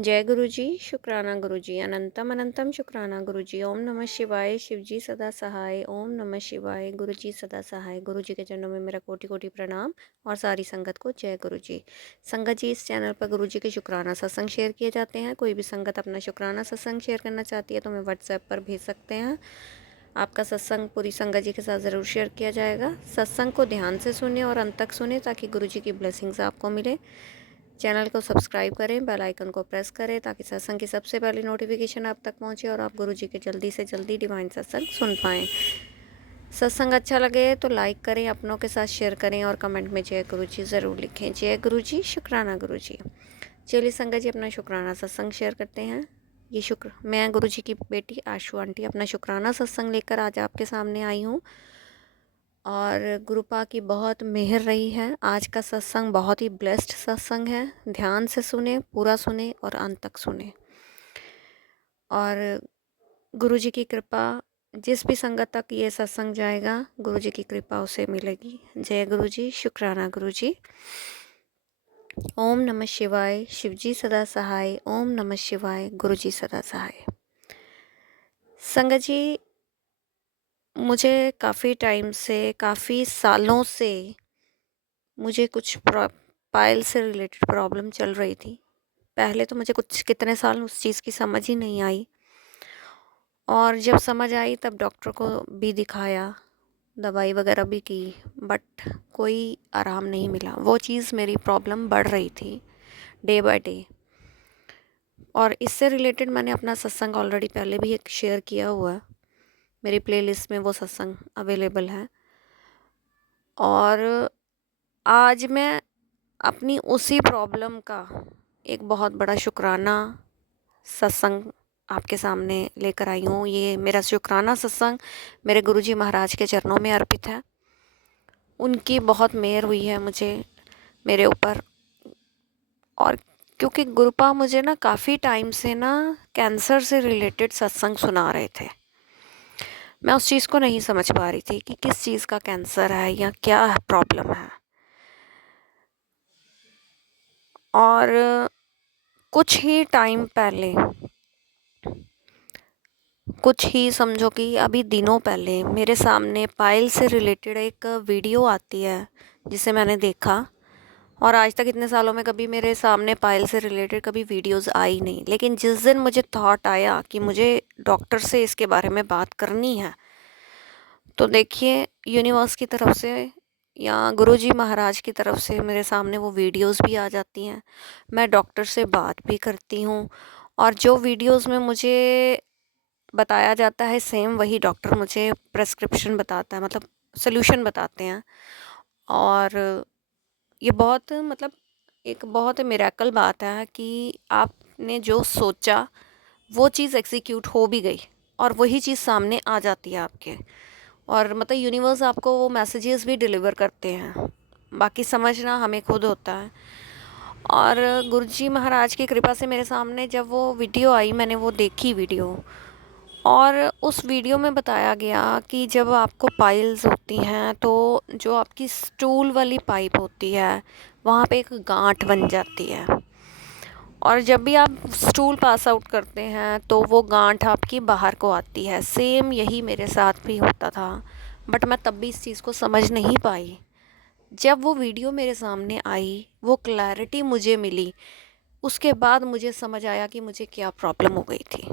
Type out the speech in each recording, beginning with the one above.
जय गुरु जी, शुक्राना गुरु जी, अनंतम अनंतम शुक्राना गुरु जी। ओम नमः शिवाय, शिव जी सदा सहाय। ओम नमः शिवाय, गुरु जी सदा सहाय। गुरु जी के चरणों में मेरा कोटि कोटि प्रणाम और सारी संगत को जय गुरु जी। संगत जी, इस चैनल पर गुरु जी के शुक्राना सत्संग शेयर किए जाते हैं। कोई भी संगत अपना शुक्राना सत्संग शेयर करना चाहती है तो हमें व्हाट्सएप पर भेज सकते हैं। आपका सत्संग पूरी संगत जी के साथ ज़रूर शेयर किया जाएगा। सत्संग को ध्यान से सुने और अंत तक सुने ताकि गुरु जी की ब्लेसिंग्स आपको मिले। चैनल को सब्सक्राइब करें, बेल आइकन को प्रेस करें ताकि सत्संग की सबसे पहली नोटिफिकेशन आप तक पहुंचे और आप गुरु जी के जल्दी से जल्दी डिवाइन सत्संग सुन पाएँ। सत्संग अच्छा लगे तो लाइक करें, अपनों के साथ शेयर करें और कमेंट में जय गुरु जी ज़रूर लिखें। जय गुरु जी, शुक्राना गुरु जी। चलिए संगत जी, अपना शुक्राना सत्संग शेयर करते हैं। ये शुक्र मैं गुरु जी की बेटी आशु आंटी अपना शुक्राना सत्संग लेकर आज आपके सामने आई हूँ और गुरुपा की बहुत मेहर रही है। आज का सत्संग बहुत ही ब्लेस्ड सत्संग है। ध्यान से सुने, पूरा सुने और अंत तक सुने। और गुरु जी की कृपा जिस भी संगत तक ये सत्संग जाएगा, गुरु जी की कृपा उसे मिलेगी। जय गुरु जी, शुक्राना गुरु जी। ओम नमः शिवाय, शिव जी सदा सहाय। ओम नमः शिवाय, गुरु जी सदा सहाय। संगत जी, मुझे काफ़ी टाइम से, काफ़ी सालों से मुझे कुछ पाइल से रिलेटेड प्रॉब्लम चल रही थी। पहले तो मुझे कुछ कितने साल उस चीज़ की समझ ही नहीं आई और जब समझ आई तब डॉक्टर को भी दिखाया, दवाई वगैरह भी की, बट कोई आराम नहीं मिला। वो चीज़, मेरी प्रॉब्लम बढ़ रही थी डे बाय डे। और इससे रिलेटेड मैंने अपना सत्संग ऑलरेडी पहले भी एक शेयर किया हुआ है। मेरी प्लेलिस्ट में वो सत्संग अवेलेबल है। और आज मैं अपनी उसी प्रॉब्लम का एक बहुत बड़ा शुक्राना सत्संग आपके सामने लेकर आई हूँ। ये मेरा शुक्राना सत्संग मेरे गुरुजी महाराज के चरणों में अर्पित है। उनकी बहुत मेहर हुई है मुझे, मेरे ऊपर। और क्योंकि गुरुपा मुझे ना काफ़ी टाइम से ना कैंसर से रिलेटेड सत्संग सुना रहे थे। मैं उस चीज़ को नहीं समझ पा रही थी कि किस चीज़ का कैंसर है या क्या प्रॉब्लम है। और कुछ ही टाइम पहले, कुछ ही समझो कि अभी दिनों पहले मेरे सामने पाइल से रिलेटेड एक वीडियो आती है जिसे मैंने देखा। और आज तक इतने सालों में कभी मेरे सामने पाइल से रिलेटेड कभी वीडियोस आई नहीं। लेकिन जिस दिन मुझे थॉट आया कि मुझे डॉक्टर से इसके बारे में बात करनी है, तो देखिए यूनिवर्स की तरफ से या गुरुजी महाराज की तरफ से मेरे सामने वो वीडियोस भी आ जाती हैं। मैं डॉक्टर से बात भी करती हूँ और जो वीडियोस में मुझे बताया जाता है सेम वही डॉक्टर मुझे प्रेस्क्रिप्शन बताता है, मतलब सोल्यूशन बताते हैं। और ये बहुत, मतलब एक बहुत मिरेकल बात है कि आपने जो सोचा वो चीज़ एग्जीक्यूट हो भी गई और वही चीज़ सामने आ जाती है आपके। और मतलब यूनिवर्स आपको वो मैसेजेस भी डिलीवर करते हैं, बाकी समझना हमें खुद होता है। और गुरुजी महाराज की कृपा से मेरे सामने जब वो वीडियो आई, मैंने वो देखी वीडियो। और उस वीडियो में बताया गया कि जब आपको पाइल्स होती हैं तो जो आपकी स्टूल वाली पाइप होती है वहाँ पे एक गांठ बन जाती है। और जब भी आप स्टूल पास आउट करते हैं तो वो गांठ आपकी बाहर को आती है। सेम यही मेरे साथ भी होता था, बट मैं तब भी इस चीज़ को समझ नहीं पाई। जब वो वीडियो मेरे सामने आई, वो क्लैरिटी मुझे मिली, उसके बाद मुझे समझ आया कि मुझे क्या प्रॉब्लम हो गई थी।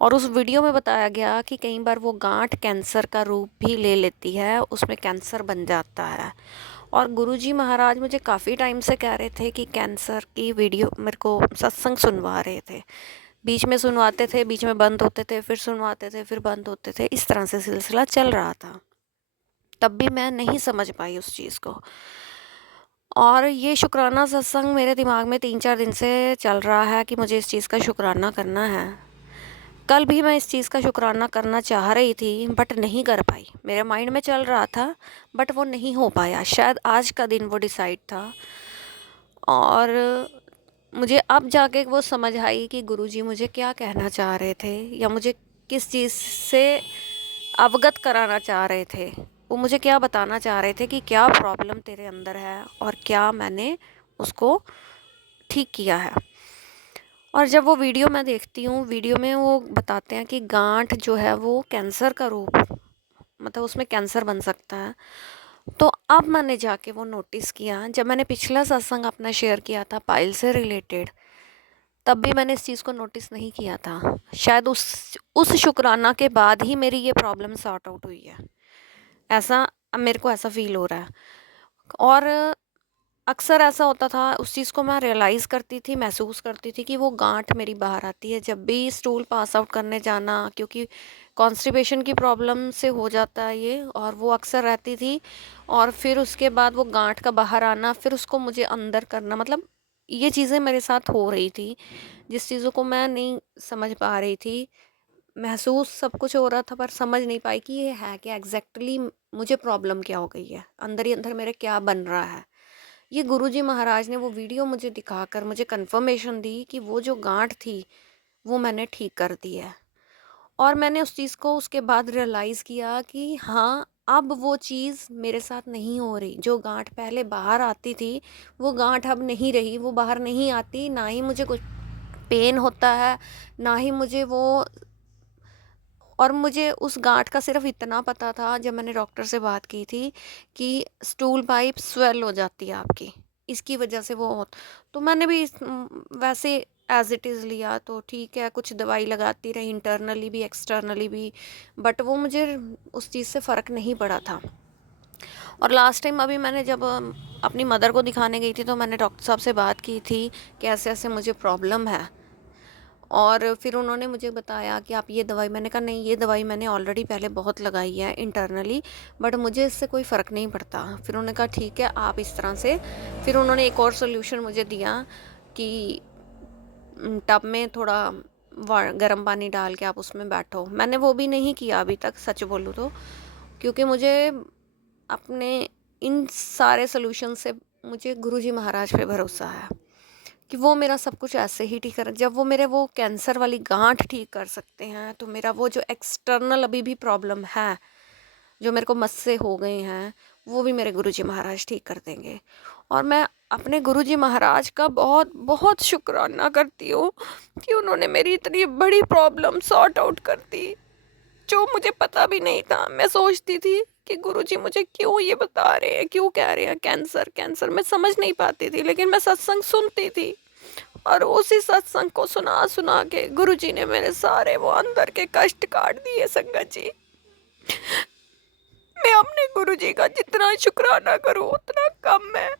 और उस वीडियो में बताया गया कि कई बार वो गांठ कैंसर का रूप भी ले लेती है, उसमें कैंसर बन जाता है। और गुरुजी महाराज मुझे काफ़ी टाइम से कह रहे थे कि कैंसर की वीडियो मेरे को सत्संग सुनवा रहे थे। बीच में सुनवाते थे, बीच में बंद होते थे, फिर सुनवाते थे, फिर बंद होते थे। इस तरह से सिलसिला चल रहा था। तब भी मैं नहीं समझ पाई उस चीज़ को। और ये शुक्राना सत्संग मेरे दिमाग में 3-4 दिन से चल रहा है कि मुझे इस चीज़ का शुक्राना करना है। कल भी मैं इस चीज़ का शुक्राना करना चाह रही थी बट नहीं कर पाई। मेरे माइंड में चल रहा था बट वो नहीं हो पाया। शायद आज का दिन वो डिसाइड था। और मुझे अब जाके वो समझ आई कि गुरुजी मुझे क्या कहना चाह रहे थे या मुझे किस चीज़ से अवगत कराना चाह रहे थे। वो मुझे क्या बताना चाह रहे थे कि क्या प्रॉब्लम तेरे अंदर है और क्या मैंने उसको ठीक किया है। और जब वो वीडियो मैं देखती हूँ, वीडियो में वो बताते हैं कि गांठ जो है वो कैंसर का रूप, मतलब उसमें कैंसर बन सकता है। तो अब मैंने जाके वो नोटिस किया, जब मैंने पिछला सत्संग अपना शेयर किया था पाइल से रिलेटेड, तब भी मैंने इस चीज़ को नोटिस नहीं किया था। शायद उस शुक्राना के बाद ही मेरी ये प्रॉब्लम सॉर्ट आउट हुई है, ऐसा अब मेरे को ऐसा फील हो रहा है। और अक्सर ऐसा होता था, उस चीज़ को मैं रियलाइज़ करती थी, महसूस करती थी कि वो गांठ मेरी बाहर आती है जब भी स्टूल पास आउट करने जाना, क्योंकि कॉन्स्टिपेशन की प्रॉब्लम से हो जाता है ये, और वो अक्सर रहती थी। और फिर उसके बाद वो गांठ का बाहर आना, फिर उसको मुझे अंदर करना, मतलब ये चीज़ें मेरे साथ हो रही थी, जिस चीज़ों को मैं नहीं समझ पा रही थी। महसूस सब कुछ हो रहा था, पर समझ नहीं पाई कि ये है क्या एग्जैक्टली, मुझे प्रॉब्लम क्या हो गई है, अंदर ही अंदर मेरे क्या बन रहा है। ये गुरुजी महाराज ने वो वीडियो मुझे दिखाकर मुझे कंफर्मेशन दी कि वो जो गांठ थी वो मैंने ठीक कर दी है। और मैंने उस चीज़ को उसके बाद रियलाइज़ किया कि हाँ, अब वो चीज़ मेरे साथ नहीं हो रही। जो गांठ पहले बाहर आती थी, वो गांठ अब नहीं रही, वो बाहर नहीं आती, ना ही मुझे कुछ पेन होता है, ना ही मुझे वो। और मुझे उस गांठ का सिर्फ इतना पता था, जब मैंने डॉक्टर से बात की थी, कि स्टूल पाइप स्वेल हो जाती है आपकी, इसकी वजह से वो तो मैंने भी वैसे एज इट इज़ लिया, तो ठीक है, कुछ दवाई लगाती रही, इंटरनली भी एक्सटर्नली भी, बट वो मुझे उस चीज़ से फ़र्क नहीं पड़ा था। और लास्ट टाइम अभी मैंने जब अपनी मदर को दिखाने गई थी, तो मैंने डॉक्टर साहब से बात की थी कि ऐसे ऐसे मुझे प्रॉब्लम है। और फिर उन्होंने मुझे बताया कि आप ये दवाई, मैंने कहा नहीं, ये दवाई मैंने ऑलरेडी पहले बहुत लगाई है इंटरनली, बट मुझे इससे कोई फ़र्क नहीं पड़ता। फिर उन्होंने कहा ठीक है, आप इस तरह से, फिर उन्होंने एक और सोल्यूशन मुझे दिया कि टब में थोड़ा गर्म पानी डाल के आप उसमें बैठो। मैंने वो भी नहीं किया अभी तक, सच बोलूँ तो, क्योंकि मुझे अपने इन सारे सोल्यूशन से, मुझे गुरुजी महाराज पे भरोसा है कि वो मेरा सब कुछ ऐसे ही ठीक कर, जब वो मेरे वो कैंसर वाली गांठ ठीक कर सकते हैं, तो मेरा वो जो एक्सटर्नल अभी भी प्रॉब्लम है, जो मेरे को मस्से हो गए हैं, वो भी मेरे गुरुजी महाराज ठीक कर देंगे। और मैं अपने गुरुजी महाराज का बहुत बहुत शुक्राना करती हूँ कि उन्होंने मेरी इतनी बड़ी प्रॉब्लम सॉर्ट आउट कर दी, जो मुझे पता भी नहीं था। मैं सोचती थी कि गुरुजी मुझे क्यों ये बता रहे हैं, क्यों कह रहे हैं कैंसर कैंसर, मैं समझ नहीं पाती थी, लेकिन मैं सत्संग सुनती थी, और उसी सत्संग को सुना सुना के गुरुजी ने मेरे सारे वो अंदर के कष्ट काट दिए। संगत जी, मैं अपने गुरुजी का जितना शुक्राना करूं उतना कम है।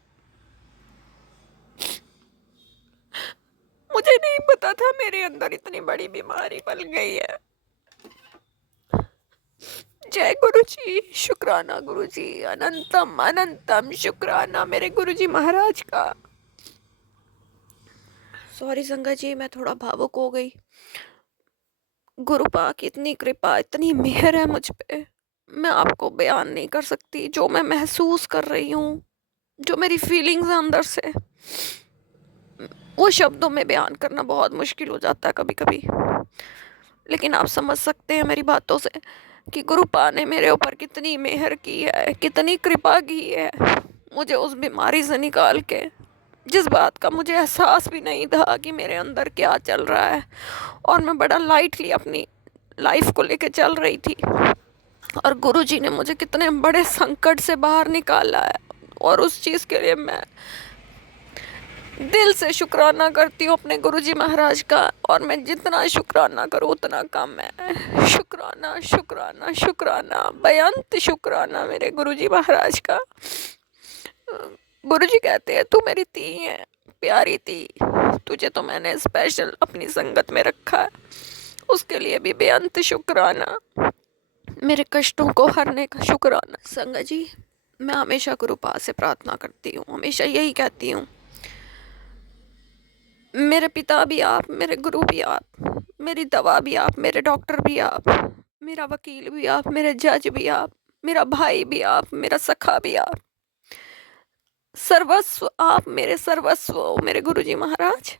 मुझे नहीं पता था मेरे अंदर इतनी बड़ी बीमारी पल गई है। जय गुरुजी, शुक्राना गुरुजी, अनंतम अनंतम शुक्राना मेरे गुरुजी महाराज का। सॉरी संगत जी, मैं थोड़ा भावुक हो गई। गुरु पाक की इतनी कृपा, इतनी मेहर है मुझ पे, मैं आपको बयान नहीं कर सकती। जो मैं महसूस कर रही हूँ, जो मेरी फीलिंग्स हैं अंदर से, वो शब्दों में बयान करना बहुत मुश्किल हो जाता है कभी कभी। लेकिन आप समझ सकते हैं मेरी बातों से कि गुरु पा ने मेरे ऊपर कितनी मेहर की है, कितनी कृपा की है, मुझे उस बीमारी से निकाल के, जिस बात का मुझे एहसास भी नहीं था कि मेरे अंदर क्या चल रहा है, और मैं बड़ा लाइटली अपनी लाइफ को लेके चल रही थी। और गुरुजी ने मुझे कितने बड़े संकट से बाहर निकाला है, और उस चीज़ के लिए मैं दिल से शुक्राना करती हूँ अपने गुरुजी महाराज का। और मैं जितना शुक्राना करूँ उतना कम है। शुक्राना शुक्राना शुक्राना, बेअंत शुक्राना मेरे गुरुजी महाराज का। गुरुजी कहते हैं तू मेरी ती है, प्यारी ती, तुझे तो मैंने स्पेशल अपनी संगत में रखा है, उसके लिए भी बेअंत शुक्राना। मेरे कष्टों को हरने का शुक्राना। संगत जी, मैं हमेशा गुरु पास से प्रार्थना करती हूँ, हमेशा यही कहती हूँ, मेरे पिता भी आप, मेरे गुरु भी आप, मेरी दवा भी आप, मेरे डॉक्टर भी आप, मेरा वकील भी आप, मेरे जज भी आप, मेरा भाई भी आप, मेरा सखा भी आप, सर्वस्व आप, मेरे सर्वस्व हो मेरे गुरुजी महाराज।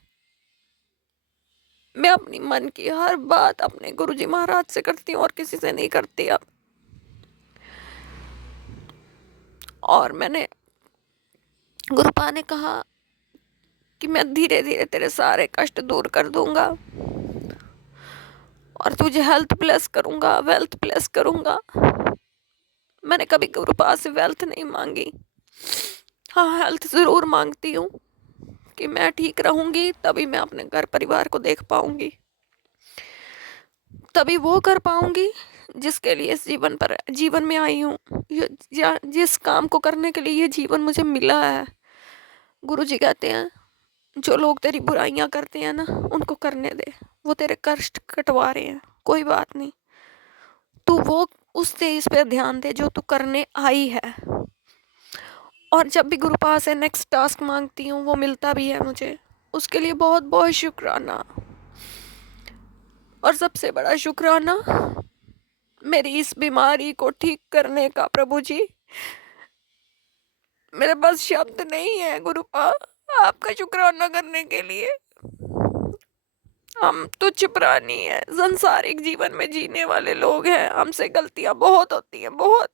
मैं अपनी मन की हर बात अपने गुरुजी महाराज से करती हूँ और किसी से नहीं करती अब। और मैंने, गुरुपा ने कहा कि मैं धीरे धीरे तेरे सारे कष्ट दूर कर दूंगा और तुझे हेल्थ ब्लेस करूंगा, वेल्थ ब्लेस करूंगा। मैंने कभी गुरु पास से वेल्थ नहीं मांगी, हाँ हेल्थ ज़रूर मांगती हूँ कि मैं ठीक रहूंगी तभी मैं अपने घर परिवार को देख पाऊंगी, तभी वो कर पाऊंगी जिसके लिए इस जीवन में आई हूँ, जिस काम को करने के लिए ये जीवन मुझे मिला है। गुरु जी कहते हैं जो लोग तेरी बुराइयां करते हैं ना उनको करने दे, वो तेरे कष्ट कटवा रहे हैं, कोई बात नहीं, तू वो उस चीज पे ध्यान दे जो तू करने आई है। और जब भी गुरु पास से नेक्स्ट टास्क मांगती हूँ वो मिलता भी है मुझे, उसके लिए बहुत बहुत शुक्राना। और सबसे बड़ा शुक्राना मेरी इस बीमारी को ठीक करने का। प्रभु जी मेरे पास शब्द नहीं है गुरुपा आपका शुक्राना करने के लिए। हम तुच्छ प्राणी हैं, संसारिक जीवन में जीने वाले लोग हैं, हमसे गलतियां बहुत होती हैं, बहुत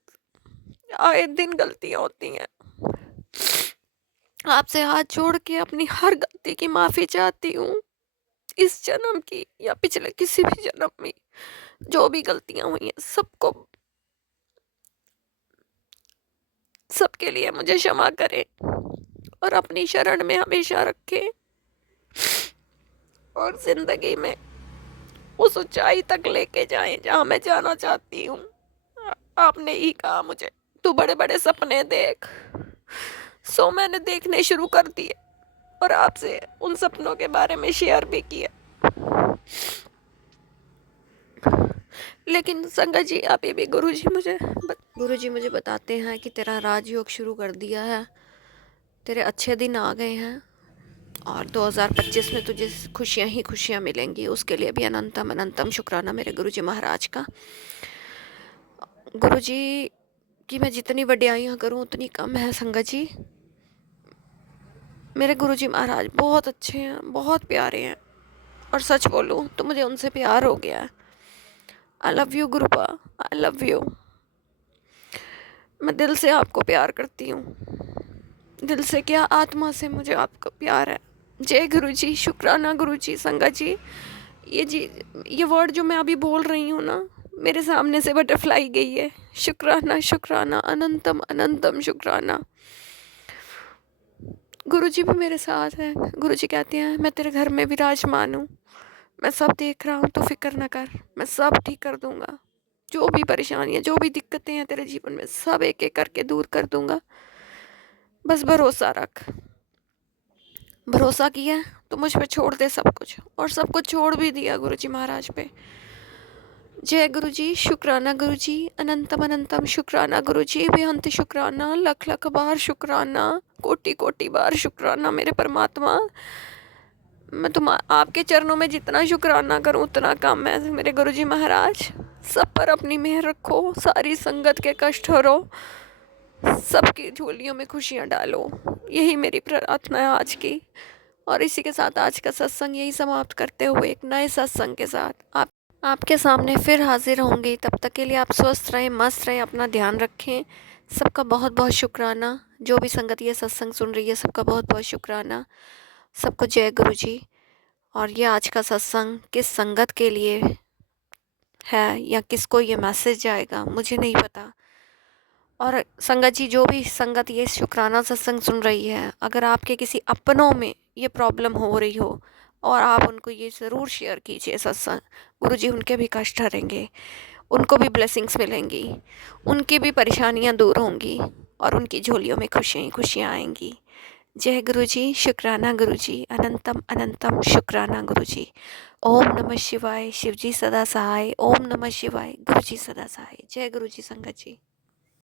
आए दिन गलतियां होती हैं। आपसे हाथ जोड़ के अपनी हर गलती की माफी चाहती हूँ, इस जन्म की या पिछले किसी भी जन्म में जो भी गलतियां हुई हैं सबको, सबके लिए मुझे क्षमा करें और अपनी शरण में हमेशा रखें और जिंदगी में उस ऊंचाई तक लेके जाएं जहां मैं जाना चाहती हूँ। आपने ही कहा मुझे तू बड़े बड़े सपने देख, सो मैंने देखने शुरू कर दिए और आपसे उन सपनों के बारे में शेयर भी किया। लेकिन संगत जी अभी भी गुरुजी मुझे बताते हैं कि तेरा राजयोग शुरू कर दिया है, तेरे अच्छे दिन आ गए हैं और 2025 में तुझे खुशियां ही खुशियां मिलेंगी। उसके लिए भी अनंतम अनंतम शुक्राना मेरे गुरुजी महाराज का। गुरुजी की मैं जितनी वड्याइयाँ करूं उतनी कम है संगत जी। मेरे गुरुजी महाराज बहुत अच्छे हैं, बहुत प्यारे हैं और सच बोलूं तो मुझे उनसे प्यार हो गया है। I love you गुरुपा, I love you. मैं दिल से आपको प्यार करती हूँ, दिल से क्या आत्मा से मुझे आपका प्यार है। जय गुरुजी, शुक्राना गुरुजी। संगत जी ये वर्ड जो मैं अभी बोल रही हूँ ना, मेरे सामने से बटरफ्लाई गई है। शुक्राना शुक्राना अनंतम अनंतम शुक्राना। गुरुजी भी मेरे साथ हैं। गुरुजी कहते हैं मैं तेरे घर में विराजमान हूँ, मैं सब देख रहा हूँ, तो फिक्र ना कर, मैं सब ठीक कर दूंगा। जो भी परेशानियाँ जो भी दिक्कतें हैं तेरे जीवन में सब एक एक करके दूर कर दूंगा, बस भरोसा रख। भरोसा किया तो मुझ पे छोड़ दे सब कुछ, और सब कुछ छोड़ भी दिया गुरुजी महाराज पे। जय गुरुजी, शुक्राना गुरुजी, अनंतम अनंतम शुक्राना गुरुजी, बेअंत शुक्राना, लख लख बार शुक्राना, कोटि कोटि बार शुक्राना मेरे परमात्मा। मैं आपके चरणों में जितना शुक्राना करूं उतना कम है मेरे गुरुजी महाराज। सब पर अपनी मेहर रखो, सारी संगत के कष्ट हरो, सबकी झोलियों में खुशियां डालो, यही मेरी प्रार्थना है आज की। और इसी के साथ आज का सत्संग यही समाप्त करते हुए एक नए सत्संग के साथ आपके सामने फिर हाजिर होंगी। तब तक के लिए आप स्वस्थ रहें, मस्त रहें, अपना ध्यान रखें। सबका बहुत बहुत शुक्राना। जो भी संगत ये सत्संग सुन रही है सबका बहुत बहुत शुक्राना। सबको जय गुरुजी। और ये आज का सत्संग किस संगत के लिए है या किसको ये मैसेज जाएगा मुझे नहीं पता। और संगत जी जो भी संगत ये शुक्राना सत्संग सुन रही है, अगर आपके किसी अपनों में ये प्रॉब्लम हो रही हो और आप उनको ये ज़रूर शेयर कीजिए सत्संग, गुरुजी उनके भी कष्ट हरेंगे, उनको भी ब्लेसिंग्स मिलेंगी, उनकी भी परेशानियां दूर होंगी और उनकी झोलियों में खुशियाँ ही खुशियाँ आएंगी। जय गुरुजी, शुक्राना गुरुजी, अनंतम अनंतम शुक्राना गुरुजी। ओम नमः शिवाय, शिवजी सदा सहाय। ओम नमः शिवाय, गुरुजी सदा सहाय। जय गुरुजी संगत जी।